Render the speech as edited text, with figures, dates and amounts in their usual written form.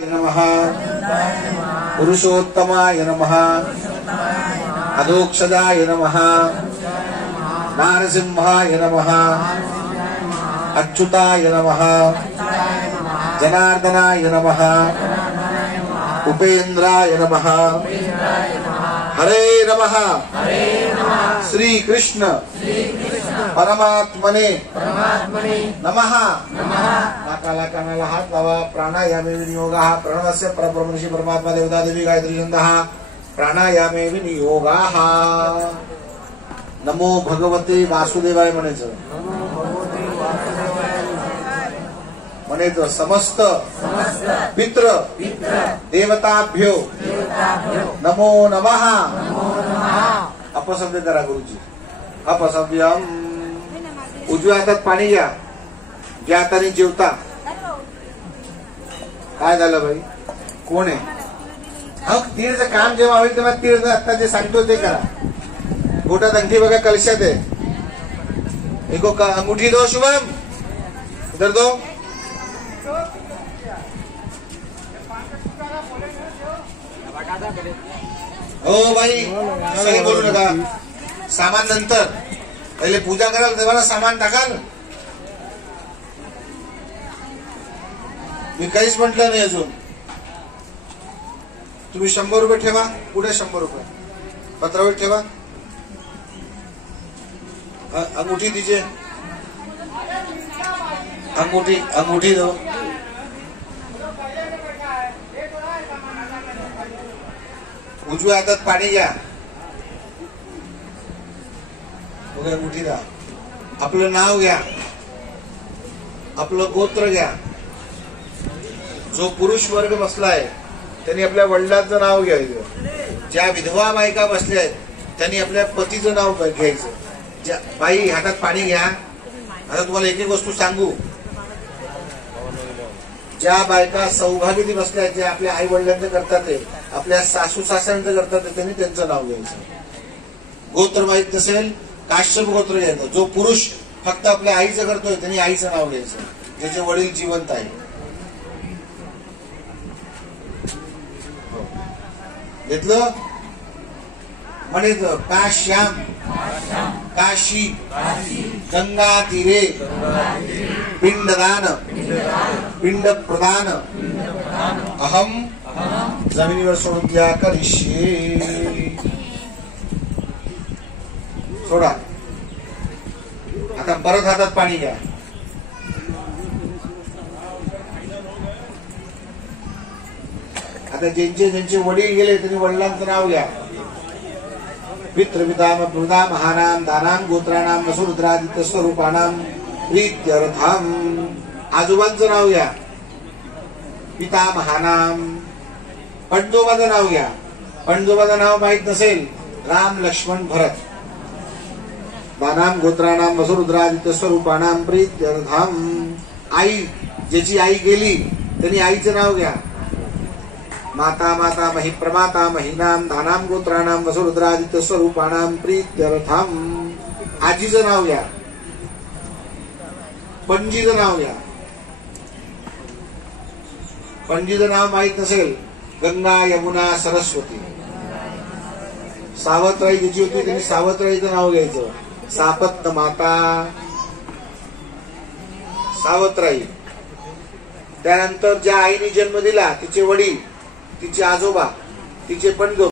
नमः पुरुषोत्तमाय नमः अधोक्षजाय नमः नारसिंहाय नमः अच्युताय नमः जनार्दनाय नमः उपेन्द्राय नमः हरे नमः श्री कृष्ण परमात्मने नमः। नाकाला कानाला हात लावा। प्राणायामे विनियोगाः प्रणवस्य परब्रह्मणि परमात्मा देवता देवी गायत्री छंदः प्राणायामे विनियोगाः। नमो भगवते वासुदेवाय म्हणायचं समस्त पितृ देवताभ्यो नमो नमः। अपशब्द करा गुरुजी। अपशब्दम उजव्या हातात पाणी घ्या ज्या हाताने जेवता। काय झालं भाई कोण आहे? तीळचं काम जेव्हा होईल तेव्हा तीळ आता जे सांगतो ते करा। बोटात अंगठी बघा कलशात आहे। एको अंगूठी दो शुभम इधर दो। हो भाई सगळे बोलू नका। सामान नंतर पहिले पूजा कराल तेव्हा सामान टाकाल। मी काहीच म्हटलं नाही अजून। तुम्ही 100 रुपये ठेवा पुढे 100 रुपये पत्रावर ठेवा। अंगूठी दीजिए। अंगूठी दो। उजव्या हातात पाणी घ्या। अंगूठी द्या। आपलं नाव घ्या आपलं गोत्र घ्या। जो पुरुष वर्ग बसलाय त्यांनी आपल्या वडिलांचं नाव घ्यायचं। ज्या विधवा बायका बसल्या आहेत त्यांनी आपल्या पतीचं नाव घ्यायचं। ज्या बाई हातात पाणी घ्या। आता तुम्हाला एक एक वस्तू सांगू। ज्या बायका सौभाग्यवती बसल्या आहेत ज्या आपल्या आई वडिलांचं करतात ते आपल्या सासू सासऱ्यांचं करतात त्यांनी त्यांचं नाव घ्यायचं। गोत्र माहित नसेल काश्यप गोत्र घ्यायचं। जो पुरुष फक्त आपल्या आईचं करतोय त्यांनी आईचं नाव घ्यायचं ज्याचे वडील जिवंत आहे। घेतलं म्हणायचं काश्याम काशी गंगा तीरे पिंडदान पिंड प्रदान अहम जमिनीवर सोडून द्या करिष्ये। सोडा। आता परत हातात पाणी घ्या। आता ज्यांचे वडील गेले त्यांनी वडिलांचं नाव घ्या। पितृपिताम प्रदा महानाम दानाम गोत्राणाम वसुरुद्रादित्य स्वरूपाणाम प्रीत्यर्थम। आजोबांचं नाव घ्या। पिता महानाम। पणजोबाचं नाव घ्या। पणजोबाचं नाव माहित नसेल राम लक्ष्मण भरत। दानाम गोत्राणाम वसुरुद्रादित्य स्वरूपाणाम प्रीत्यर्थम। आई ज्याची आई गेली त्यांनी आईचं नाव घ्या। माता माता मही प्रमाता महीनाम दानाम गोत्राणाम वसुरुद्रादित्य स्वरूपाणाम प्रीत्यर्थम। आजीचं नाव घ्या। पणजीचं नाव घ्या। पणजीचं नाव माहित नसेल गंगा यमुना सरस्वती। सावत्राई ज्याची होती त्यांनी सावत्राईचं नाव घ्यायचं। सापत्न माता सावत्राई। त्यानंतर ज्या आईने जन्म दिला तिचे वडील तिचे आजोबा तिचे पणजोबा